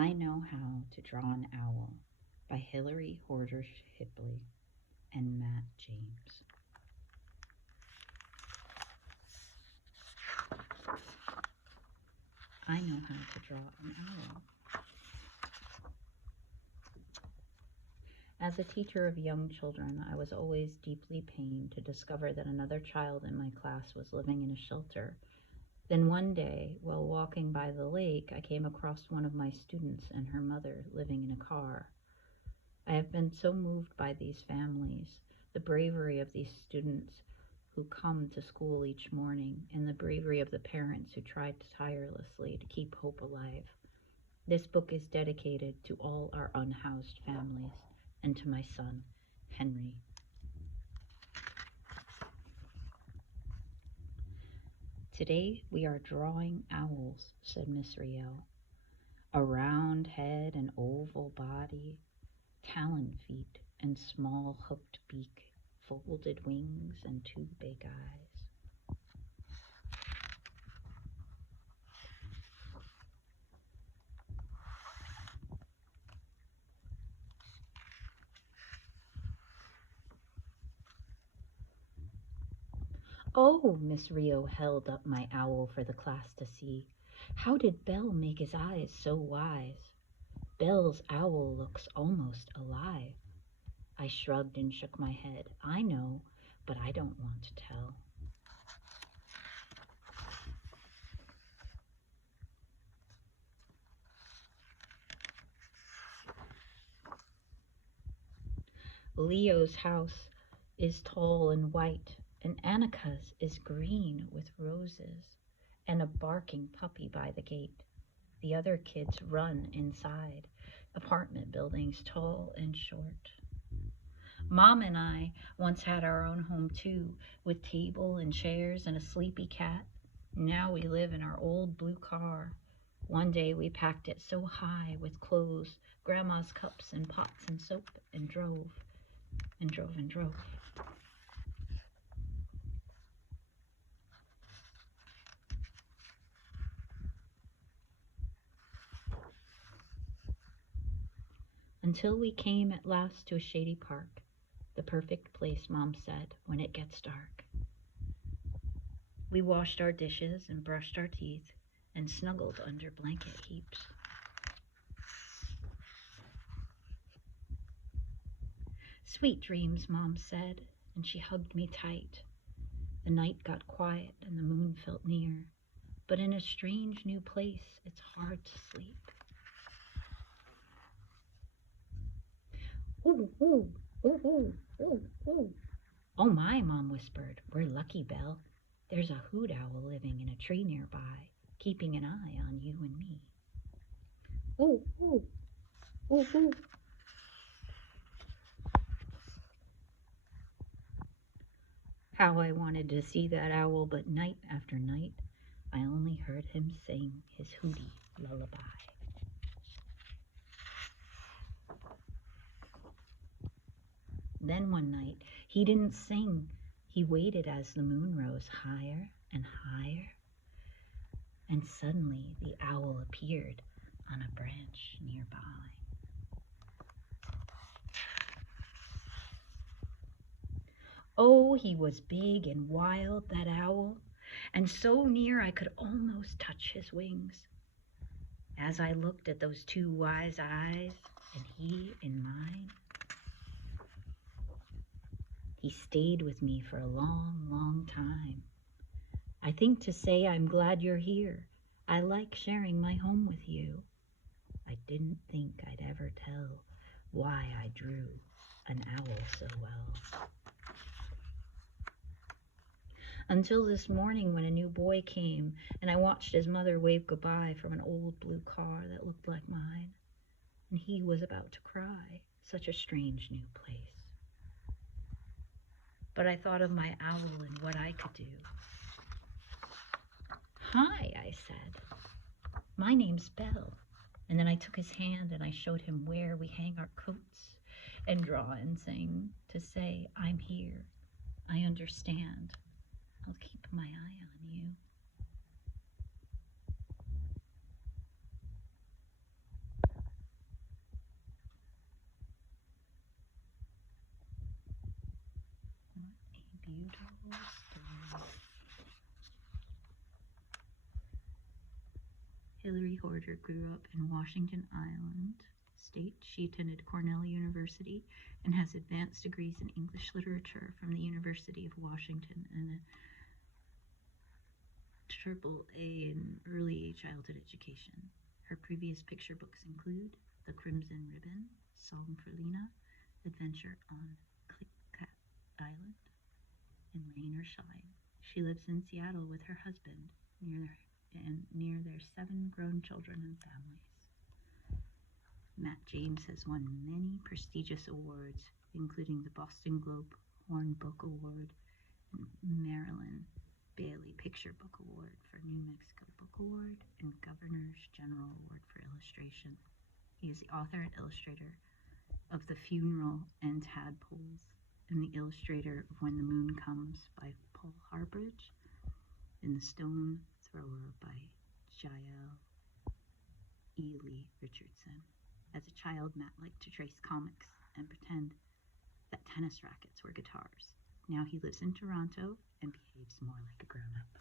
I Know How to Draw an Owl by Hilary Horder Hippely and Matt James. I know how to draw an owl. As a teacher of young children, I was always deeply pained to discover that another child in my class was living in a shelter. Then one day, while walking by the lake, I came across one of my students and her mother living in a car. I have been so moved by these families, the bravery of these students who come to school each morning, and the bravery of the parents who tried tirelessly to keep hope alive. This book is dedicated to all our unhoused families and to my son, Henry. Today we are drawing owls, said Miss Riel. A round head and oval body, talon feet and small hooked beak, folded wings and two big eyes. Oh, Miss Rio held up my owl for the class to see. How did Bell make his eyes so wise? Bell's owl looks almost alive. I shrugged and shook my head. I know, but I don't want to tell. Leo's house is tall and white, and Annika's is green with roses, and a barking puppy by the gate. The other kids run inside, apartment buildings tall and short. Mom and I once had our own home too, with table and chairs and a sleepy cat. Now we live in our old blue car. One day we packed it so high with clothes, grandma's cups and pots and soap, and drove. Until we came at last to a shady park, the perfect place, Mom said, when it gets dark. We washed our dishes and brushed our teeth and snuggled under blanket heaps. Sweet dreams, Mom said, and she hugged me tight. The night got quiet and the moon felt near, but in a strange new place, it's hard to sleep. Ooh, ooh, ooh, ooh, ooh, ooh. Oh my, Mom whispered, we're lucky, Belle. There's a hoot owl living in a tree nearby, keeping an eye on you and me. Ooh, ooh, ooh, ooh. How I wanted to see that owl, but night after night, I only heard him sing his hooty lullaby. Then one night, he didn't sing. He waited as the moon rose higher and higher, and suddenly the owl appeared on a branch nearby. Oh, he was big and wild, that owl, and so near I could almost touch his wings. As I looked at those two wise eyes, and he in mine, he stayed with me for a long, long time. I think to say I'm glad you're here. I like sharing my home with you. I didn't think I'd ever tell why I drew an owl so well. Until this morning when a new boy came and I watched his mother wave goodbye from an old blue car that looked like mine. And he was about to cry, such a strange new place. But I thought of my owl and what I could do. Hi, I said. My name's Belle. And then I took his hand and I showed him where we hang our coats and draw and sing to say, I'm here. I understand. I'll keep my eye on you. Hilary Horder grew up in Washington Island State. She attended Cornell University and has advanced degrees in English literature from the University of Washington and a AAA in early childhood education. Her previous picture books include The Crimson Ribbon, Song for Lena, Adventure on Click-Cat Island, and Rain or Shine. She lives in Seattle with her husband near their 7 grown children and families. Matt James has won many prestigious awards, including the Boston Globe Horn Book Award and Marilyn Bailey Picture Book Award for New Mexico Book Award and Governor's General Award for Illustration. He is the author and illustrator of The Funeral and Tadpoles and the illustrator of When the Moon Comes by Paul Harbridge and The Stone Thrower by Jael Ely Richardson. As a child, Matt liked to trace comics and pretend that tennis rackets were guitars. Now he lives in Toronto and behaves more like a grown-up.